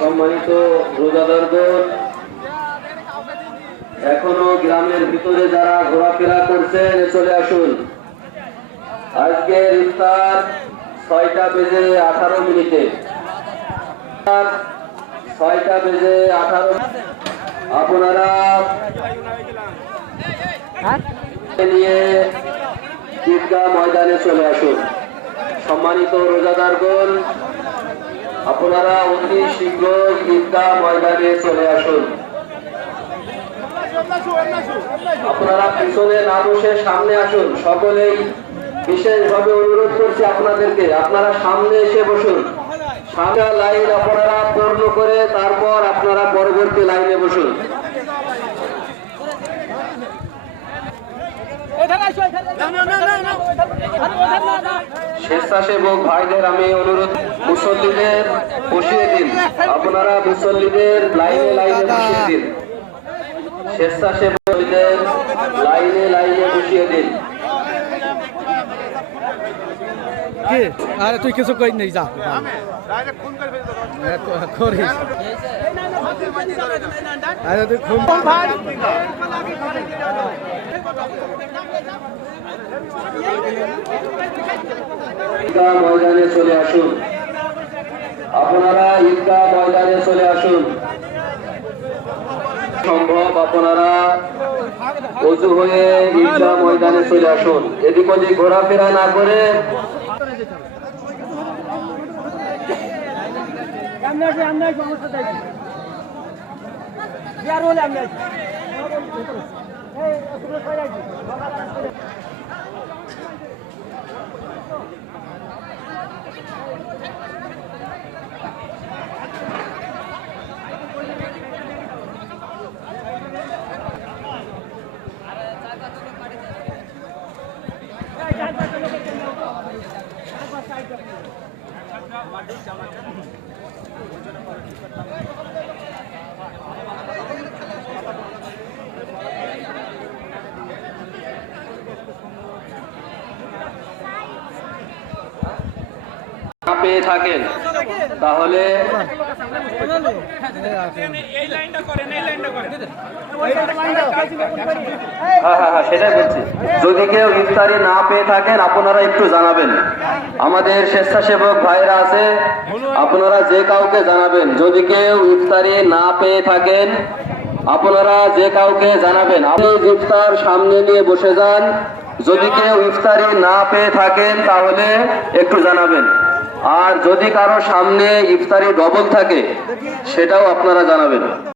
সম্মানিত রোজাদারগণ, এখনো গ্রামের ভিতরে যারা ঘোরাফেরা করছেন চলে আসুন। আজকের ইফতার 6টা বেজে 18 মিনিটে, 6টা বেজে 18। আপনারা নিয়ে ঈদগাহ ময়দানে চলে আসুন। সম্মানিত রোজাদারগণ, আপনারা অতি শীঘ্র ঈদগাহ ময়দানে চলে আসুন। আপনারা পিছনে না বসে সামনে আসুন। সকলেই বিশেষভাবে অনুরোধ করছি আপনাদেরকে, আপনারা সামনে এসে বসুন। সামনে লাইন আপনারা পূর্ণ করে তারপর আপনারা পরবর্তী লাইনে বসুন। স্বেচ্ছাসেবক ভাইদের আমি অনুরোধ, মুসল্লিদের বসিয়ে দিন। আপনারা মুসল্লিদের লাইনে লাইনে বসিয়ে দিন। স্বেচ্ছাসেবকদের লাইনে লাইনে বসিয়ে দিন। আরে তুই কিছু কই নেই, যা করিস। আরে তুই খুন ঈদগাহ ময়দানে চলে আসুন। আপনারা ঈদগাহ ময়দানে চলে আসুন। সম্ভব আপনারা ওযু হয়ে ঈদগাহ ময়দানে চলে আসুন। এদিক ওদিক ঘোরাফেরা না করে পেয়ে থাকেন তাহলে সেটাই বলছি। যদি কেউ ইফতারি না পেয়ে থাকেন আপনারা একটু জানাবেন। আমাদের স্বেচ্ছাসেবক ভাইরা আছে, আপনারা যে কাউকে জানাবেন। যদি কেউ ইফতারি না পেয়ে থাকেন আপনারা যে কাউকে জানাবেন। আপনি ইফতার সামনে নিয়ে বসে যান। যদি কেউ ইফতারি না পেয়ে থাকেন তাহলে একটু জানাবেন। আর যদি কারো সামনে ইফতারি ডবল থাকে সেটাও আপনারা জানাবেন।